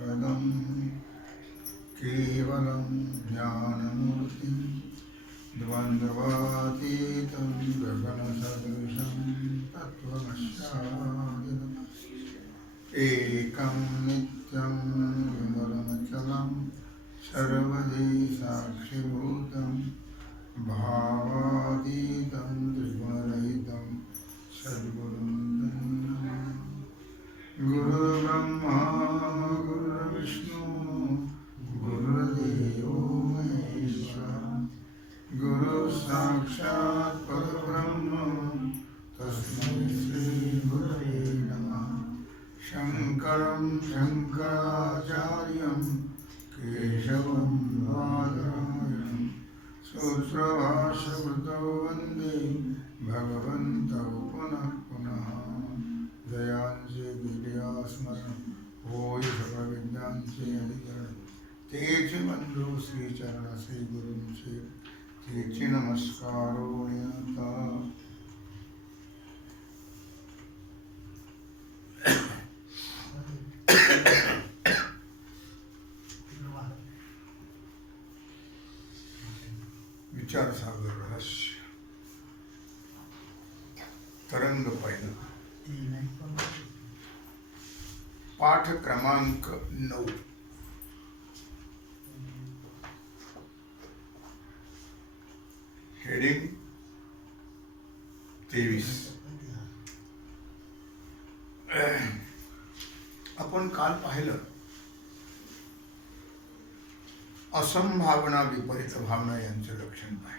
सदं केवलं ज्ञानमूर्तिं द्वन्द्वातीतं गगनसदृशं तत्त्वमस्यादिदम् एकं नित्यं विमलमचलं सर्वदि साक्षिभूतं भावातीतं त्रिगुणरहितं सद्गुरुं गुरुर्ब्रह्मा गुरुर्विष्णु गुरुर्देवो महेश्वरः गुरुसाक्षात् परब्रह्म तस्मै श्रीगुरवे नमः। शङ्करं शङ्कराचार्यं केशवं बादरायणं सूत्रभाष्यकृतौ वन्दे भगवन्तौ पुनः पुनः। जयांचे गिर्यास्मरण होय सर्वविद्यांचे अधिकरण तेचे बंधू श्रीचरण श्री गुरूंचे तेचे नमस्कारो नियता। विचार सागर रहस्य तरंग पहिला पाठ क्रमांक 9 हेडिंग 23। आपण काल पाहिलं असंभावना विपरीत भावना यांचं लक्षण पाहिलं।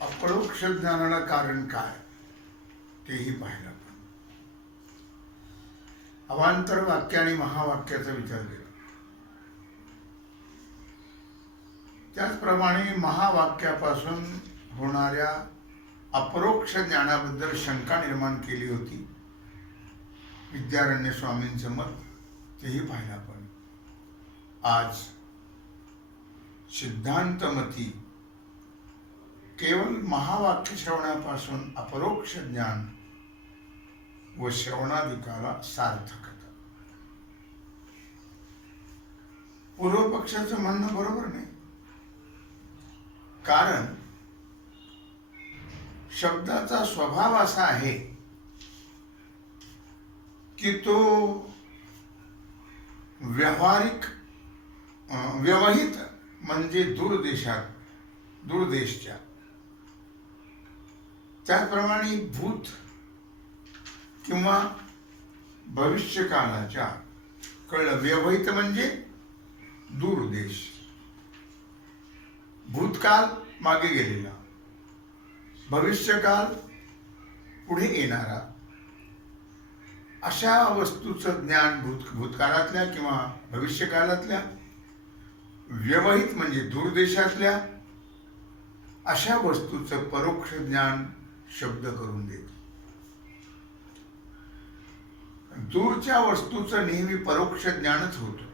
अपरोक्ष ज्ञानाला कारण काय तेही पाहिलं आपण। अवांतर वाक्य आणि महावाक्याचा विचार केला। त्याचप्रमाणे महावाक्यापासून होणाऱ्या अपरोक्ष ज्ञानाबद्दल शंका निर्माण केली होती विद्यारण्य स्वामींचं मत, तेही पाहिलं आपण। आज सिद्धांतमती केवळ महावाक्य श्रवणापासून अपरोक्ष ज्ञान व श्रवणाधिकाला सार्थकता। पूर्वपक्षाचं म्हणणं बरोबर नाही, कारण शब्दाचा स्वभाव असा आहे की तो व्यवहित म्हणजे दूरदेशच्या, त्याचप्रमाणे भूत किंवा भविष्यकालाच्या कळलं। व्यवहित म्हणजे दूरदेश, भूतकाल मागे गेलेला, भविष्यकाल पुढे येणारा, अशा वस्तूचं ज्ञान भूतकाळातल्या किंवा भविष्यकाळातल्या, व्यवहित म्हणजे दूरदेशातल्या अशा वस्तूचं परोक्ष ज्ञान शब्द करून देतो। दूरच्या वस्तूचं नेहमी परोक्ष ज्ञानच होतं,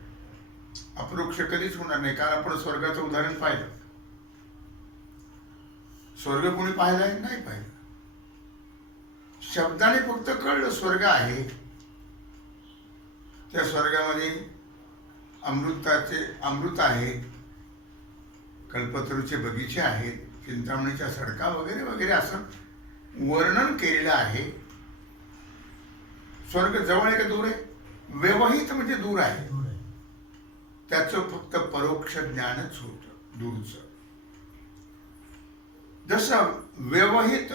अपरोक्ष कधीच होणार नाही। कारण आपण स्वर्गाचं उदाहरण पाहिलं, स्वर्ग कोणी पाहिलाय? नाही पाहिलं। शब्दाने फक्त कळलं स्वर्ग आहे, त्या स्वर्गामध्ये अमृत आहे, कल्पतरूचे बगीचे आहेत, चिंतामणीच्या सडका वगैरे वगैरे असं वर्णन केलेलं आहे। स्वर्ग जवळ आहे का दूर आहे? व्यवहित म्हणजे दूर आहे, त्याचं फक्त परोक्ष ज्ञानच होतं दूरचं। जसं व्यवहित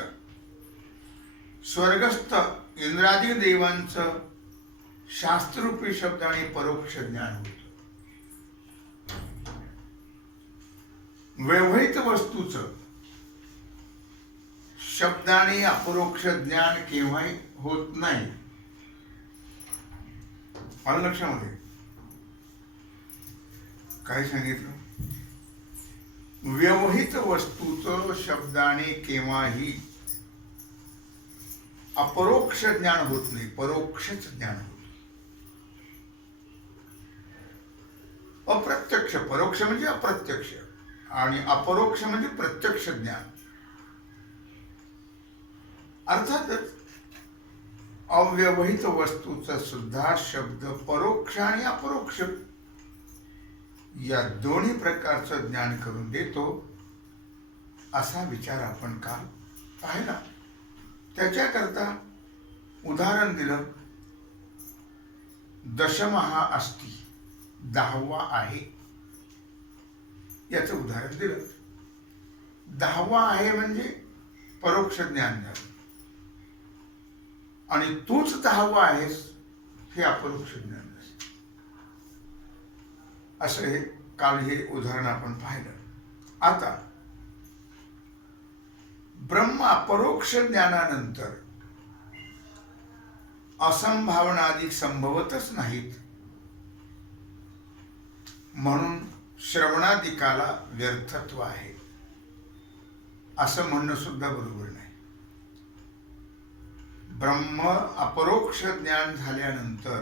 स्वर्गस्थ इंद्रादी देवांचं शास्त्ररूपी शब्दाने परोक्ष ज्ञान होतं। व्यवहित वस्तूचं शब्दाने अपरोक्ष ज्ञान केव्हाही होत नाही। आलं लक्षामध्ये? काय सांगितलं? व्यवहित वस्तूचं शब्दाने केव्हाही अपरोक्ष ज्ञान होत नाही, परोक्षच ज्ञान होत। अप्रत्यक्ष, परोक्ष म्हणजे अप्रत्यक्ष आणि अपरोक्ष म्हणजे प्रत्यक्ष ज्ञान। अर्थातच अव्यवहित वस्तूचा सुद्धा शब्द परोक्ष आणि अपरोक्ष या दोन्ही प्रकारचं ज्ञान करून देतो, असा विचार आपण काल पाहिला. त्याच्याकरता उदाहरण दिलं, दशमहा अस्ति, 10वा आहे याचं उदाहरण दिलं. 10वा आहे म्हणजे परोक्ष ज्ञान झालं, आणि तूच 10वा आहेस हे अपरोक्ष ज्ञान झालं. असं हे काल हे उदाहरण आपण पाहिलं. आता ब्रह्म अपरोक्ष ज्ञानानंतर असंभावनादी संभवतच नाहीत, म्हणून श्रवणादिकाला व्यर्थत्व आहे असं म्हणणं सुद्धा बरोबर नाही. ब्रह्म अपरोक्ष ज्ञान झाल्यानंतर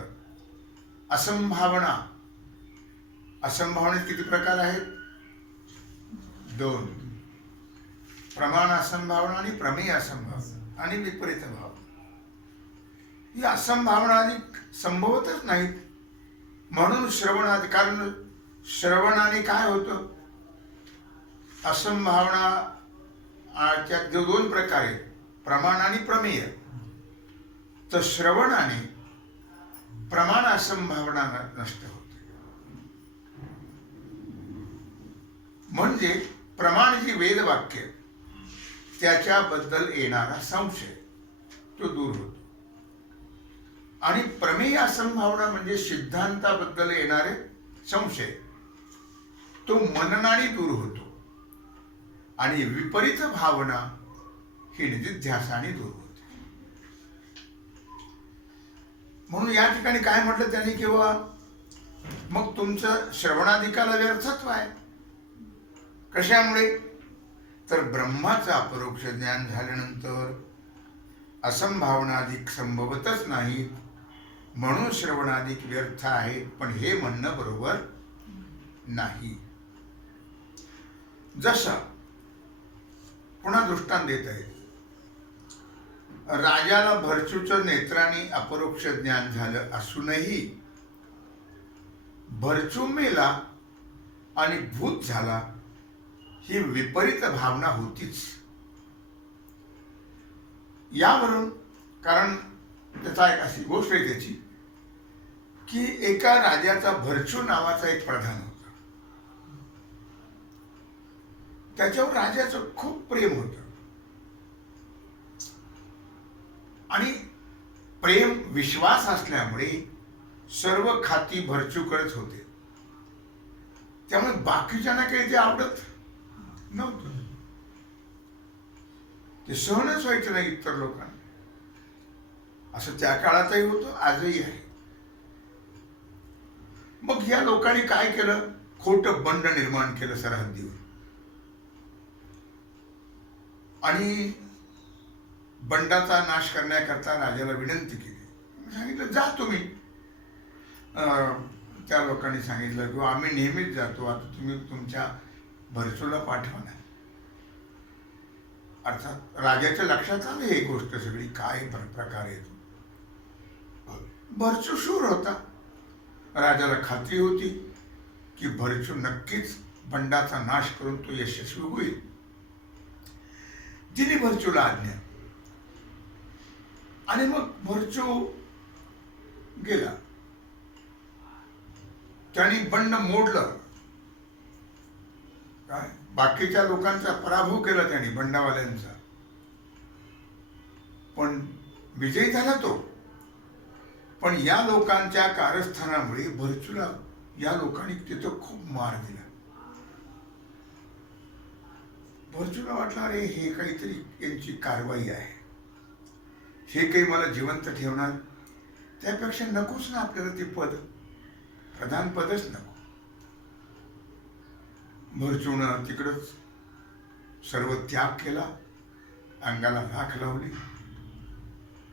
असंभावनेत किती प्रकार आहेत? 2. प्रमाण असंभावना आणि प्रमेय असंभावना आणि विपरीत भाव. ही असंभावना संभवतच नाहीत, म्हणून श्रवणादी, कारण श्रवणाने काय होतं? असंभावनाच्या 2 प्रकार आहेत, प्रमाण आणि प्रमेय. तर श्रवणाने प्रमाण असंभावना नष्ट होते. म्हणजे प्रमाण जी वेद वाक्य त्याच्याबद्दल येणारा संशय तो दूर होतो, आणि प्रमेय असंभावना म्हणजे सिद्धांताबद्दल येणारे संशय तो मननाने दूर होतो, आणि विपरीत भावना ही निधिध्यासाने दूर होते. म्हणून या ठिकाणी काय म्हटलं त्यांनी, किंवा मग तुमचं श्रवणाधिकाला व्यर्थत्व आहे. कशामुळे? तर ब्रह्माचं अपरोक्ष ज्ञान झाल्यानंतर असंभावनाधिक संभवतच नाही, म्हणून श्रवणाधिक व्यर्थ आहेत. पण हे म्हणणं बरोबर नाही. जसं पुन्हा दृष्टांत देत आहे, राजाला भरचूचं नेत्राने अपरोक्ष ज्ञान झालं असूनही भरचू मेला आणि भूत झाला, ही विपरीत भावना होतीच. यावरून, कारण त्याचा एक अशी गोष्ट आहे त्याची, की एका राजाचा भरचू नावाचा एक प्रधान होता. त्याच्यावर राजाचं खूप प्रेम होतं, आणि प्रेम विश्वास असल्यामुळे सर्व खाती भरचूकडेच होते. त्यामुळे बाकीच्यांना काही ते आवडत नव्हतं, ते सहनच व्हायचं नाही इतर लोकांना. असं त्या काळातही होतं, आजही आहे. मग या लोकांनी काय केलं? खोटं बंड निर्माण केलं सरहद्दीवर, आणि बंडाचा नाश करण्याकरता राजाला विनंती केली. सांगितलं, जा तुम्ही. त्या लोकांनी सांगितलं, किंवा आम्ही नेहमीच जातो, आता तुम्ही तुमच्या भरचूला पाठवा ना. अर्थात राजाच्या लक्षात आलं ही गोष्ट सगळी काय प्रकार येतो. भरचू शूर होता. राजाला खात्री होती की भरचू नक्कीच बंडाचा नाश करून तो यशस्वी होईल. तिने भरचूला आज्ञा, आणि मग भरचू गेला. त्याने बंड मोडलं. काय बाकीच्या लोकांचा पराभव केला त्याने, बंडावाल्यांचा, पण विजयी झाला तो. पण या लोकांच्या कारस्थानामुळे भरचूला या लोकांनी तिथं खूप मार दिला. भरचूला वाटलं, अरे हे काहीतरी यांची कारवाई आहे, हे काही मला जिवंत ठेवणार, त्यापेक्षा नकोच ना आपल्याला ते पद, प्रधान पदच नको. भरचूनं तिकडंच सर्व त्याग केला, अंगाला राख लावली,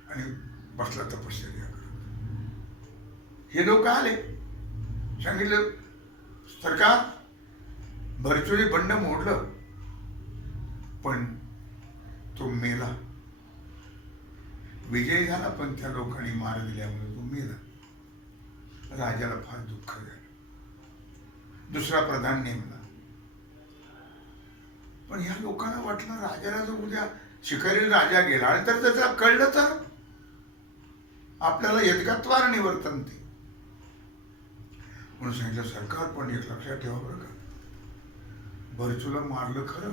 आणि बसला तपश्चर्या करत. हे लोक आले, सांगितलं, सरकार, भरचूने बंड मोडलं, पण तो मेला. विजय झाला, पण त्या लोकांनी मार दिल्यामुळे तो मेला. राजाला फार दुःख झालं. दुसरा प्रधान नेमला. पण ह्या लोकांना वाटलं राजाला जर उद्या शिकारी राजा गेला आणि तर त्याचा कळलं तर आपल्याला यद्गत्वार निवर्तन ते. म्हणून सांगितलं सरकार पण एक लक्षात ठेवा बरं का, भरचूला मारलं खरं,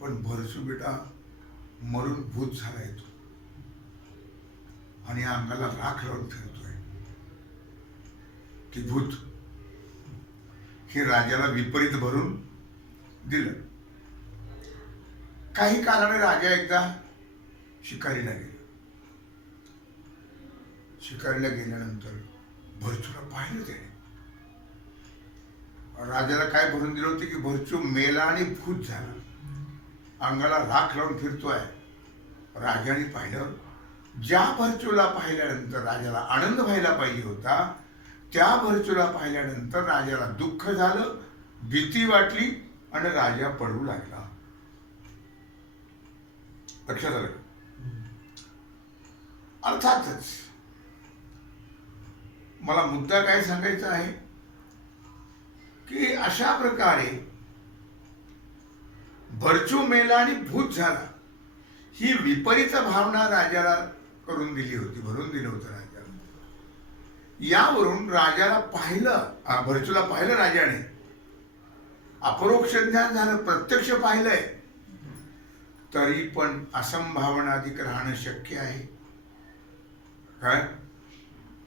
पण भरचू बेटा मरून भूत झाला येतो आणि अंगाला राख लावून फिरतोय. की भूत हे राजाला विपरीत भरून दिलं. काही काळाने राजा एकदा शिकारीला गेला. शिकारीला गेल्यानंतर भरचूला पाहिलं त्याने. राजाला काय भरून दिलं होतं की भरचू मेला आणि भूत झाला, अंगाला राख लावून फिरतोय. राजाने पाहिलं. ज्या भरचूला पाहिल्यानंतर राजाला आनंद व्हायला पाहिजे होता, त्या भरचूला पाहिल्यानंतर राजाला दुःख झालं, भीती वाटली आणि राजा पडू लागला. लक्षात आलं? अर्थातच मला मुद्दा काय सांगायचा आहे की अशा प्रकारे भरचू मेला आणि भूत झाला ही विपरीत भावना राजाला करून दिली होती, भरून दिलं होतं राजाला. यावरून राजाला पाहिलं, भरचूला पाहिलं राजाने, अपरोक्ष ज्ञान झालं, प्रत्यक्ष पाहिलंय, तरी पण असंभावनाधिक राहणं शक्य आहे काय?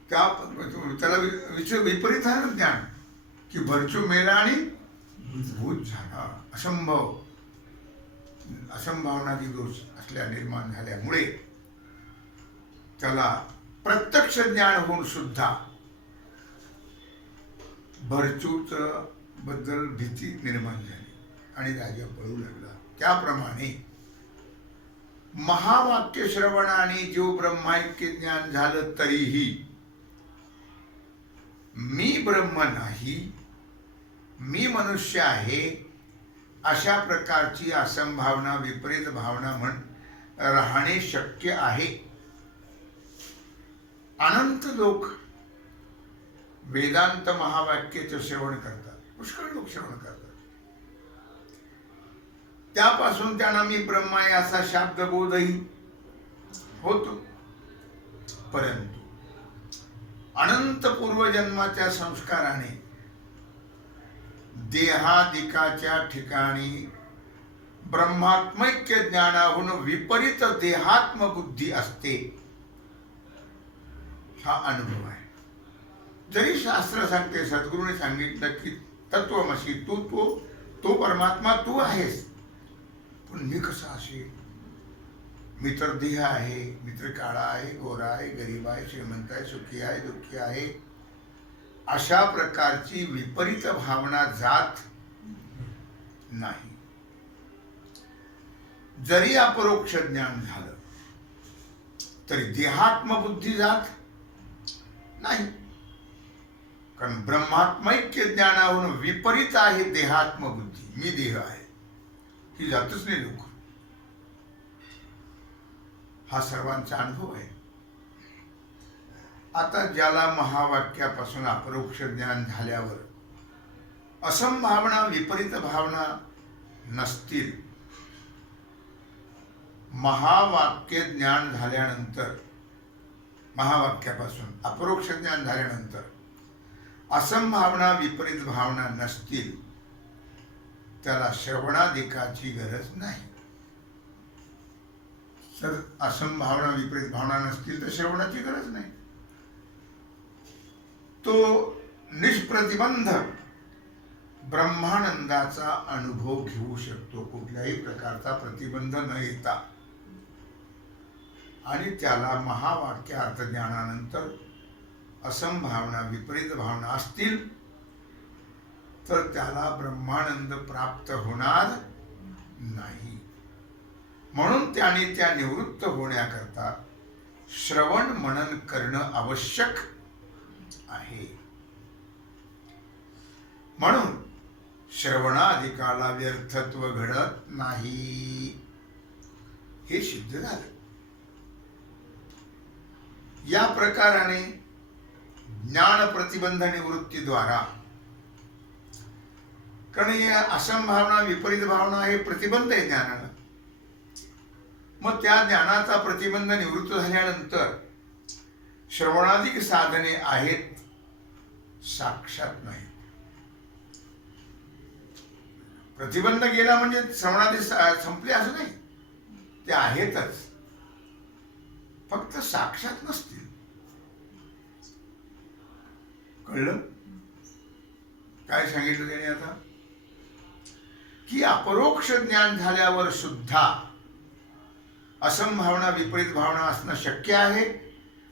त्याला विपरीत झालं ज्ञान की भरचू मेला आणि भूत झाला. असंभावनाधिक दोष असल्या निर्माण झाल्यामुळे त्याला प्रत्यक्ष ज्ञान होऊन सुद्धा भरचूच बद्दल भीती निर्माण झाली आणि राजा पळू लागला. त्याप्रमाणे महावाक्य श्रवणाने जो ब्रह्माऐक्य ज्ञान झालं तरीही मी ब्रह्म नाही, मी मनुष्य आहे, अशा प्रकारची असंभावना, विपरीत भावना राहणे शक्य आहे. अनंत लोक वेदांत महावाक्याचे श्रवण करतात, पुष्कळ लोक श्रवण करतात. त्यापासून त्यांना मी ब्रह्म आहे असा शाब्दबोधही होतो. परंतु अनंत पूर्वजन्माच्या संस्काराने देहादिकाच्या ठिकाणी ब्रह्मात्मैक्य ज्ञानाहून विपरीत देहात्म बुद्धी असते, हा अनुभव आहे. जरी शास्त्र सांगते, सद्गुरूने सांगितलं की तत्वमसी, तो परमात्मा तू आहेस, पण मी कसा असेल? मी तर देह आहे, मी तर काळा आहे, गोरा आहे, गरीब आहे, श्रीमंत आहे, सुखी आहे, दुःखी आहे, अशा प्रकारची विपरीत भावना जात नाही. जरी अपरोक्ष ज्ञान झालं तरी देहात्मबुद्धी जात नाही, कारण ब्रह्मात्मैक्य ज्ञानाहून विपरीत आहे देहात्मबुद्धी. मी देह आहे ही जातच नाही लोक. हा सर्वांचा अनुभव आहे. आता ज्याला महावाक्यापासून अपरोक्ष ज्ञान झाल्यावर असंभावना, विपरीत भावना नसतील, महावाक्य ज्ञान झाल्यानंतर, महावाक्यापासून अपरोक्ष ज्ञान झाल्यानंतर असंभावना, विपरीत भावना नसतील, त्याला श्रवणाधिकाची गरज नाही. तर असंभावना, विपरीत भावना नसतील तर श्रवणाची गरज नाही. तो निष्प्रतिबंध ब्रह्मानंदाचा अनुभव घेऊ शकतो, कुठल्याही प्रकारचा प्रतिबंध न येता. आणि त्याला महावाक्य अर्थज्ञानानंतर असंभावना, विपरीत भावना असतील तर त्याला ब्रह्मानंद प्राप्त होणार नाही. म्हणून त्याने त्या निवृत्त होण्याकरता श्रवण मनन करणं आवश्यक आहे. म्हणून श्रवणाधिकाला व्यर्थत्व घडत नाही, हे सिद्ध झालं. या प्रकाराने ज्ञान प्रतिबंध निवृत्तीद्वारा, कारण हे असंभावना विपरीत भावना हे प्रतिबंध आहे ज्ञानाला. मग त्या ज्ञानाचा प्रतिबंध निवृत्त झाल्यानंतर श्रवणाधिक साधने आहेत, साक्षात नाही. प्रतिबंध गेला म्हणजे श्रवणादी संपले असं नाही, ते आहेतच, फक्त साक्षात नसतील. कळलं काय सांगितलं त्याने आता? की अपरोक्ष ज्ञान झाल्यावर सुद्धा असंभावना विपरीत भावना असणं शक्य आहे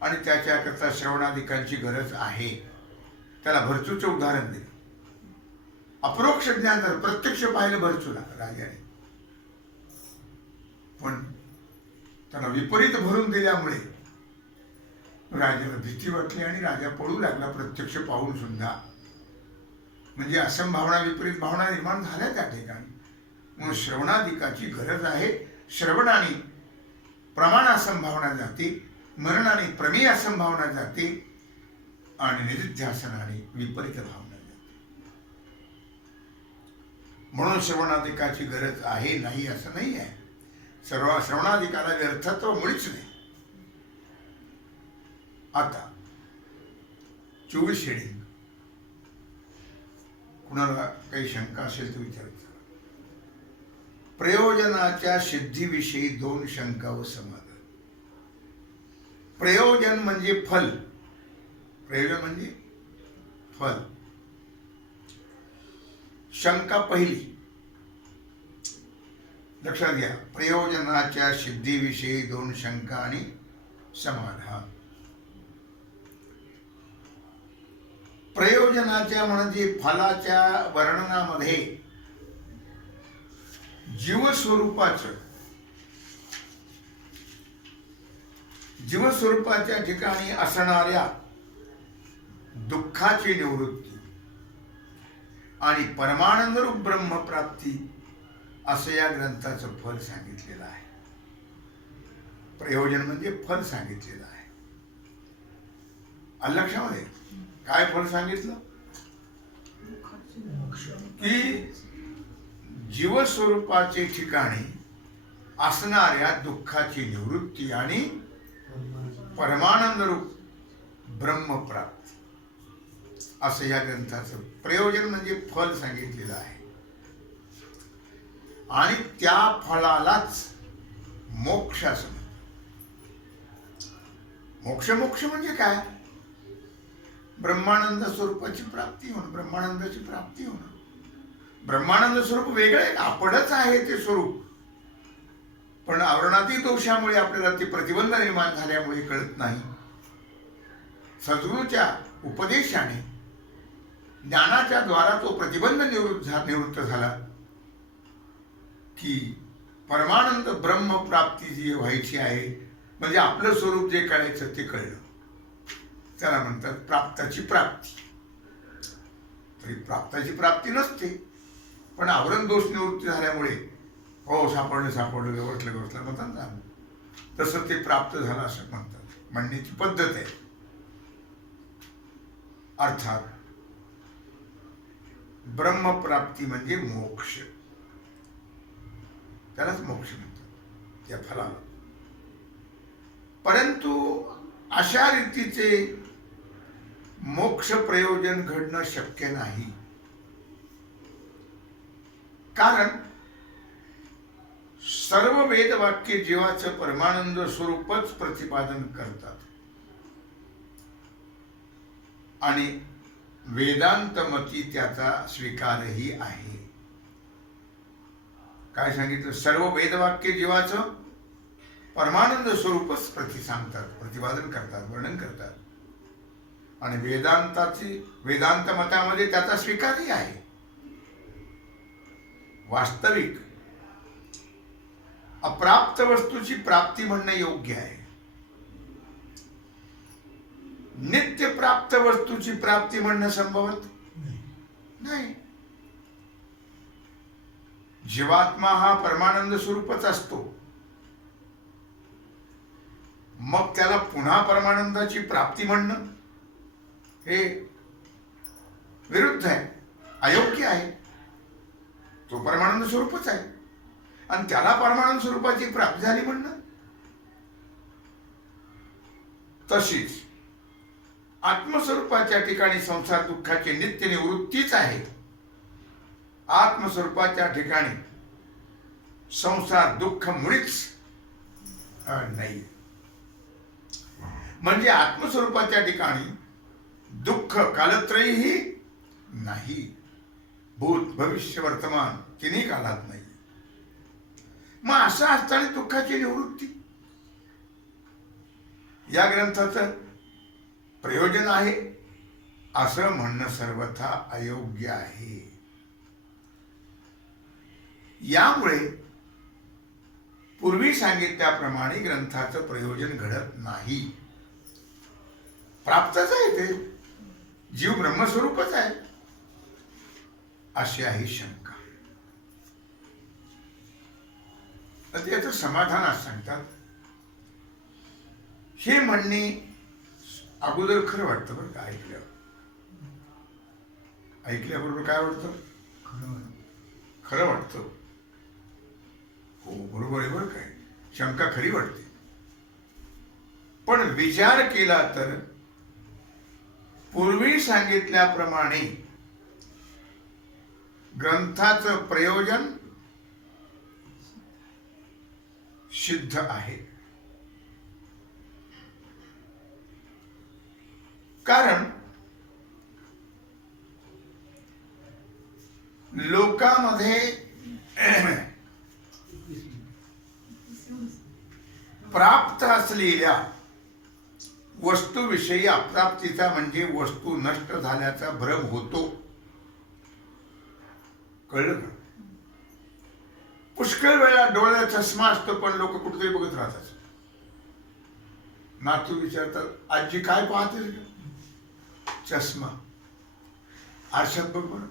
आणि त्याच्याकरता श्रवणाधिकांची गरज आहे. त्याला भरचूचं उदाहरण दिलं. अपरोक्ष ज्ञान तर प्रत्यक्ष पाहिलं भरचूला राजाने, पण त्याला विपरीत भरून दिल्यामुळे राजाला भीती वाटली आणि राजा पळू लागला प्रत्यक्ष पाहून सुद्धा. म्हणजे असंभावना विपरीत भावना निर्माण झाल्या त्या ठिकाणी. म्हणून श्रवणाधिकाची गरज आहे. श्रवणाने प्रमाण असंभावना जाते, मरणाने प्रमेय असंभावना जाते आणि निधिध्यासनाने विपरीत भावना जाते. म्हणून श्रवणाधिकाची गरज आहे, नाही असं नाही आहे. श्रवणाधिकाला व्यर्थत्व मुळीच नाही. आता 24 शेडिंग, कुणाला काही शंका असेल तर विचारायचं. प्रयोजनाच्या सिद्धीविषयी 2 शंका व समाधान. प्रयोजन म्हणजे फल. प्रयोजन म्हणजे फल. शंका पहिली लक्षात घ्या. प्रयोजनाच्या सिद्धीविषयी 2 शंका आणि समाधान. प्रयोजनाच्या म्हणजे फलाच्या वर्णनामध्ये जीवस्वरूपाच्या ठिकाणी असणाऱ्या दुःखाची निवृत्ती आणि परमानंद रूप ब्रह्मप्राप्ती असं या ग्रंथाचं फल सांगितलेलं आहे. प्रयोजन म्हणजे फल सांगितलेलं आहे. आलं लक्षामध्ये? काय फल सांगितलं? की जीवस्वरूपाचे ठिकाणी असणाऱ्या दुःखाची निवृत्ती आणि परमानंद रूप ब्रह्मप्राप्ती असं या ग्रंथाचं प्रयोजन म्हणजे फल सांगितलेलं आहे. आणि त्या फलालाच मोक्ष असं म्हणतात. मोक्ष म्हणजे काय? ब्रह्मानंद स्वरूपाची प्राप्ती होणं, ब्रह्मानंदाची प्राप्ती होणं. ब्रह्मानंद स्वरूप वेगळं आहे, आपणच आहे ते स्वरूप. पण आवरणातील दोषामुळे आपल्याला ते प्रतिबंध निर्माण झाल्यामुळे कळत नाही. सद्गुरूच्या उपदेशाने ज्ञानाच्या द्वारा तो प्रतिबंध निवृत्त झाला की परमानंद ब्रह्मप्राप्ती जी व्हायची आहे, म्हणजे आपलं स्वरूप जे कळायचं ते कळलं. त्याला म्हणतात प्राप्ताची प्राप्ती. तरी प्राप्ताची प्राप्ती नसते, पण आवरण दोष निवृत्ती झाल्यामुळे हो सापडलं व्यवस्थलं म्हणतात ना, तसं ते प्राप्त झालं असं म्हणतात. म्हणण्याची पद्धत आहे. अर्थात ब्रह्मप्राप्ती म्हणजे मोक्ष, त्यालाच मोक्ष म्हणतात त्या फलाला. परंतु अशा रीतीचे मोक्ष प्रयोजन घडणं शक्य नाही. कारण सर्व वेदवाक्ये जीवाचं परमानंद स्वरूपच प्रतिपादन करतात आणि वेदांत मती त्याचा स्वीकारही आहे. काय सांगितलं? सर्व वेदवाक्ये जीवाचं परमानंद स्वरूपच प्रतिपादन करतात, वर्णन करतात. आणि वेदांत मतामध्ये त्याचा स्वीकारही आहे. वास्तविक अप्राप्त वस्तूची प्राप्ती म्हणणं योग्य आहे. नित्य प्राप्त वस्तूची प्राप्ती म्हणणं संभवत नाही. जीवात्मा हा परमानंद स्वरूपच असतो. मग त्याला पुन्हा परमानंदाची प्राप्ती म्हणणं हे विरुद्ध आहे, अयोग्य आहे. तो परमानंद स्वरूपच आहे आणि त्याला परमानंद स्वरूपाची प्राप्ती झाली म्हणणं. तशीच आत्मस्वरूपाच्या ठिकाणी संसार दुःखाची नित्य निवृत्तीच आहे. आत्मस्वरूपाच्या ठिकाणी संसार दुःख मुळीच नाही. म्हणजे आत्मस्वरूपाच्या ठिकाणी दुःख कालत्रयीही नाही, भूत भविष्य वर्तमान तिन्ही काळात नाही. मग असं असताना दुःखाची निवृत्ती या ग्रंथाचं प्रयोजन आहे असं म्हणणं सर्वथा अयोग्य आहे. यामुळे पूर्वी सांगितल्याप्रमाणे ग्रंथाचं प्रयोजन घडत नाही. प्राप्तच आहे ते, जीव ब्रह्मस्वरूपच आहे अशी आहे शंका. तर याचं समाधान असं सांगतात. हे म्हणणे अगोदर खरं वाटतं बरं का, ऐकल्याबरोबर काय वाटतं? खरं वाटतं. हो बरोबर आहे बरं काय, शंका खरी वाटते. पण विचार केला तर पूर्वी सांगितल्याप्रमाणे ग्रंथाचं प्रयोजन सिद्ध आहे. कारण लोकांमध्ये प्राप्त असलेल्या वस्तूविषयी अप्राप्तीचा म्हणजे वस्तू नष्ट झाल्याचा भ्रम होतो. कळलं का? पुष्कळ वेळा डोळ्याला चष्मा असतो पण लोक कुठेतरी बघत राहतात. नातू विचारतात, आजी काय पाहते? चष्मा. आरशात बघ बरं.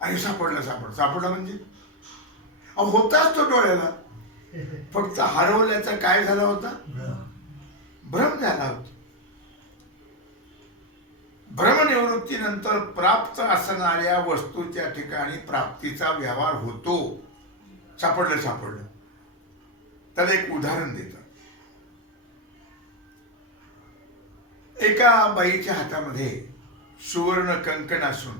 आणि सापडला म्हणजे होताच तो डोळ्याला, फक्त हरवल्याचा काय झाला होता? भ्रम झाला होता. भ्रमनिवृत्तीनंतर प्राप्त असणाऱ्या वस्तूच्या ठिकाणी प्राप्तीचा व्यवहार होतो. सापडलं. त्याला एक उदाहरण देतात. एका बाईच्या हातामध्ये सुवर्ण कंकण असून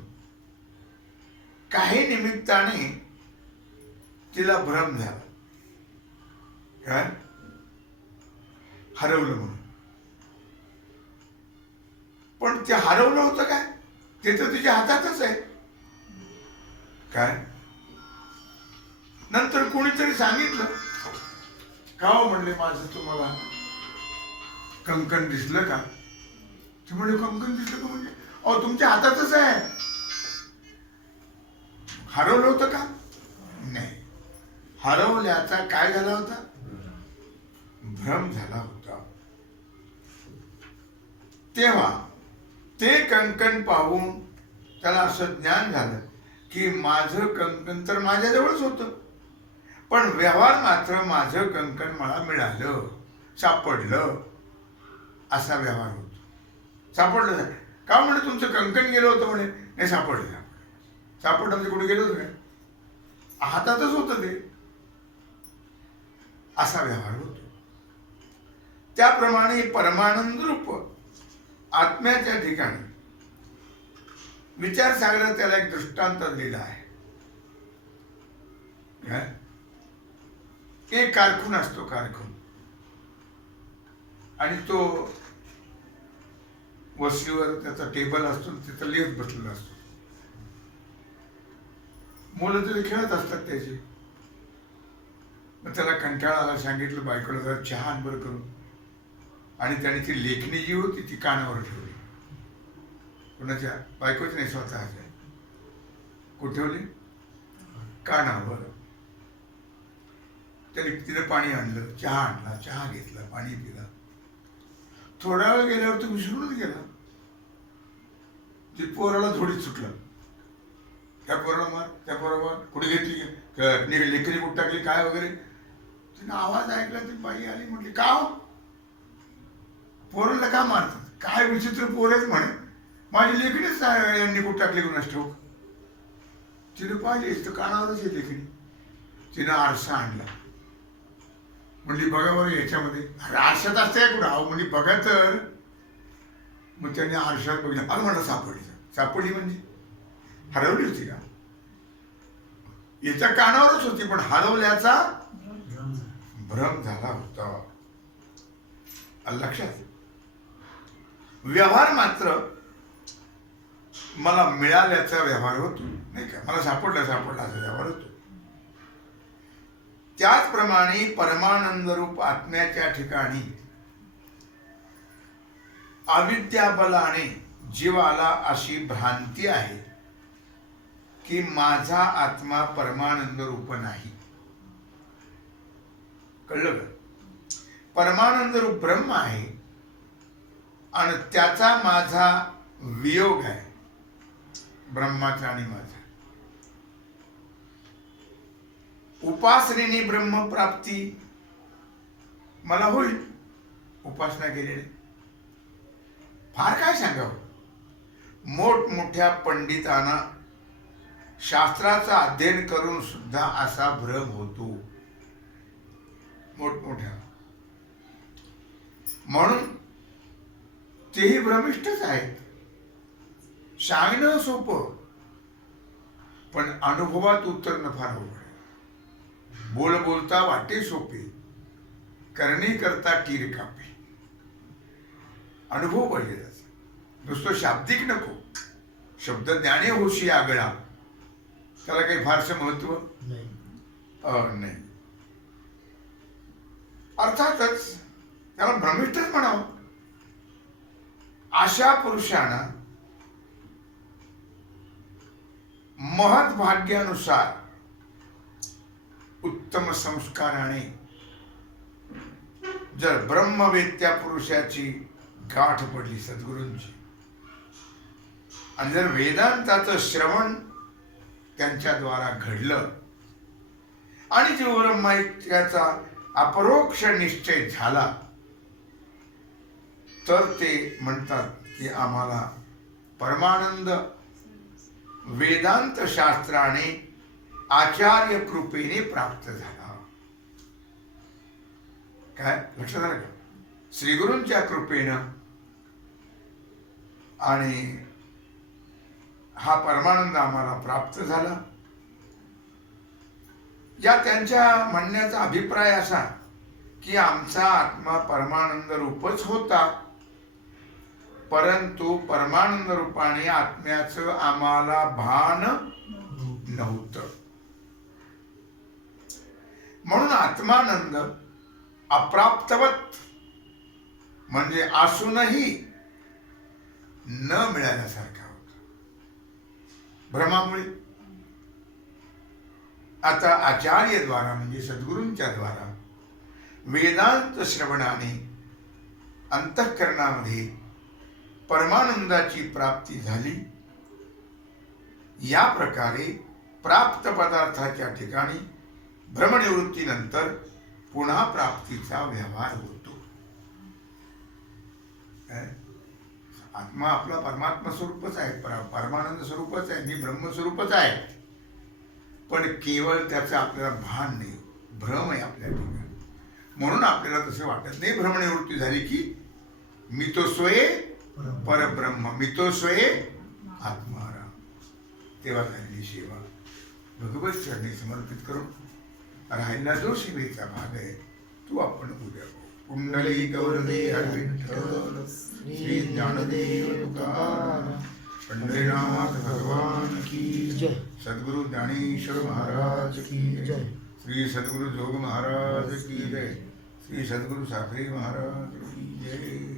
काही निमित्ताने तिला भ्रम झाला, काय हरवलं म्हणून. पण ते हरवलं होतं काय? ते तर तुझ्या हातातच आहे. काय नंतर कोणीतरी सांगितलं का हो, म्हणले माझं तुम्हाला कंकण दिसलं का? ते म्हणले कंकण दिसलं का म्हणजे अहो तुमच्या हातातच आहे. हरवलं होतं का? नाही, हरवल्याचा काय झाला होता? भ्रम झाला होता. तेव्हा ते कंकण पाहून त्याला असं ज्ञान झालं की माझं कंकण तर माझ्याजवळच होतं, पण व्यवहार मात्र माझं कंकण मला मिळालं, सापडलं, असा व्यवहार होतो. सापडलं का? म्हणे तुमचं कंकण गेलं होतं. म्हणे नाही, सापडलं म्हणजे कुठे गेलं होतं? हातातच होतं ते, असा व्यवहार होतो. त्याप्रमाणे परमानंद रूप आत्म्याच्या ठिकाणी विचारसागर त्याला एक दृष्टांत दिला आहे. एक कारकून असतो, कारकून, आणि तो वस्तीवर त्याचा टेबल असतो, तिथं लिहित बसलेला असतो. मुलं तरी खेळत असतात त्याची. मग त्याला कंटाळा आला, सांगितलं बायकोला जरा चहा आण बरं करून. आणि त्याने ती लेखणी जी होती ती कानावर ठेवली. कोणाच्या? बायकोच नाही, स्वतःच्या. कुठे ठेवली? कानावर. त्याने तिने पाणी आणलं, चहा आणला, चहा घेतला, पाणी पिला. थोडा वेळ गेल्यावर तो विसरूनच गेला. ती पोराला थोडीच सुटलं, त्या पोराला मार, त्या पोरावर कुठे घेतली, लेखणी कुठे टाकली, काय वगैरे. तिने आवाज ऐकला, ती बाई आली, म्हटली का हो पोराला का मारतात? काय विचित्र पोरेच म्हणे, माझी लेखणीच यांनी कुठं टाकली कुणास ठाऊक. तिने पाहिली तर कानावरच आहे लेखणी. तिनं आरसा आणला, म्हणली बघा बरं याच्यामध्ये. अरे आरशात असते कुठं? अहो म्हणजे बघा तर. मग त्याने आरशात बघितलं, अरे म्हणलं सापडली. सापडली म्हणजे हरवली होती का? याच्या कानावरच होती, पण हरवल्याचा भ्रम झाला होता. लक्षात. व्यवहार मात्र मला मिळाल्याचा व्यवहार होतो, नाही का? मला सापडला असा व्यवहार होतो. त्याचप्रमाणे परमानंद रूप आत्म्याच्या ठिकाणी अविद्या बलाने जीवाला अशी भ्रांती आहे की माझा आत्मा परमानंद रूप नाही. कळलं का? परमानंद रूप ब्रह्म आहे आणि त्याचा माझा वियोग आहे, ब्रह्माचा आणि माझा. उपासनेने ब्रह्मप्राप्ती मला होईल, उपासना केलेली. फार काय सांगावं, मोठमोठ्या पंडितांना शास्त्राचा अध्ययन करून सुद्धा असा भ्रम होतो, मोठमोठ्या. म्हणून तेही भ्रमिष्ठच आहेत. सांगणं सोपं, पण अनुभवात उतरणं फार अवघड आहे. बोल बोलता वाटे सोपे, करणे करता कीर कापे. अनुभव पाहिजे त्याचा, नुसतं शाब्दिक नको. शब्द ज्ञाने होशी आगळा, त्याला काही फारसं महत्व नाही. अर्थातच त्याला भ्रमिष्ठच म्हणावं. अशा पुरुषांना महत् भाग्यानुसार उत्तम संस्काराने जर ब्रह्मवेत्या पुरुषाची गाठ पडली सद्गुरूंची, आणि जर वेदांताचं श्रवण त्यांच्याद्वारा घडलं आणि जो ब्रह्मैक्याचा अपरोक्ष निश्चय झाला, तर ते म्हणतात की आम्हाला परमानंद वेदांत शास्त्राने आचार्य कृपेने प्राप्त झाला. काय लक्षात आलं का? श्रीगुरूंच्या कृपेनं आणि हा परमानंद आम्हाला प्राप्त झाला. या त्यांच्या म्हणण्याचा अभिप्राय असा की आमचा आत्मा परमानंद रूपच होता, परंतु परमानंद रूपाने आत्म्याचं आम्हाला भान नव्हतं. म्हणून आत्मानंद अप्राप्तवत म्हणजे असूनही न मिळाल्यासारखा होता भ्रमामुळे. आता आचार्यद्वारा म्हणजे सद्गुरूंच्या द्वारा वेदांत श्रवणाने अंतःकरणामध्ये परमानंदाची प्राप्ती झाली. या प्रकारे प्राप्त पदार्थाच्या ठिकाणी भ्रमनिवृत्तीनंतर पुन्हा प्राप्तीचा व्यवहार होतो. आत्मा आपला परमात्मा स्वरूपच आहे, परमानंद स्वरूपच आहे, मी ब्रह्मस्वरूपच आहे, पण केवळ त्याचं आपल्याला भान नाही, भ्रम आहे आपल्या ठिकाणी. म्हणून आपल्याला तसं वाटत नाही. भ्रमनिवृत्ती झाली की मी तो स्वये परब्रह्म, मी तो स्वये आत्माराम. तेव्हा झालेली सेवा भगवत चरणी समर्पित करून राहिला जो सेवेचा भाग आहे तो आपण उद्या पाहू. कुंडली गौरदे विठ्ठल श्री ज्ञानदेव तुकाराम पंढरीनाथ भगवान की जय. सद्गुरु ज्ञानेश्वर महाराज की जय. श्री सद्गुरु जोग महाराज की जय. श्री सद्गुरु साखरे महाराज की जय.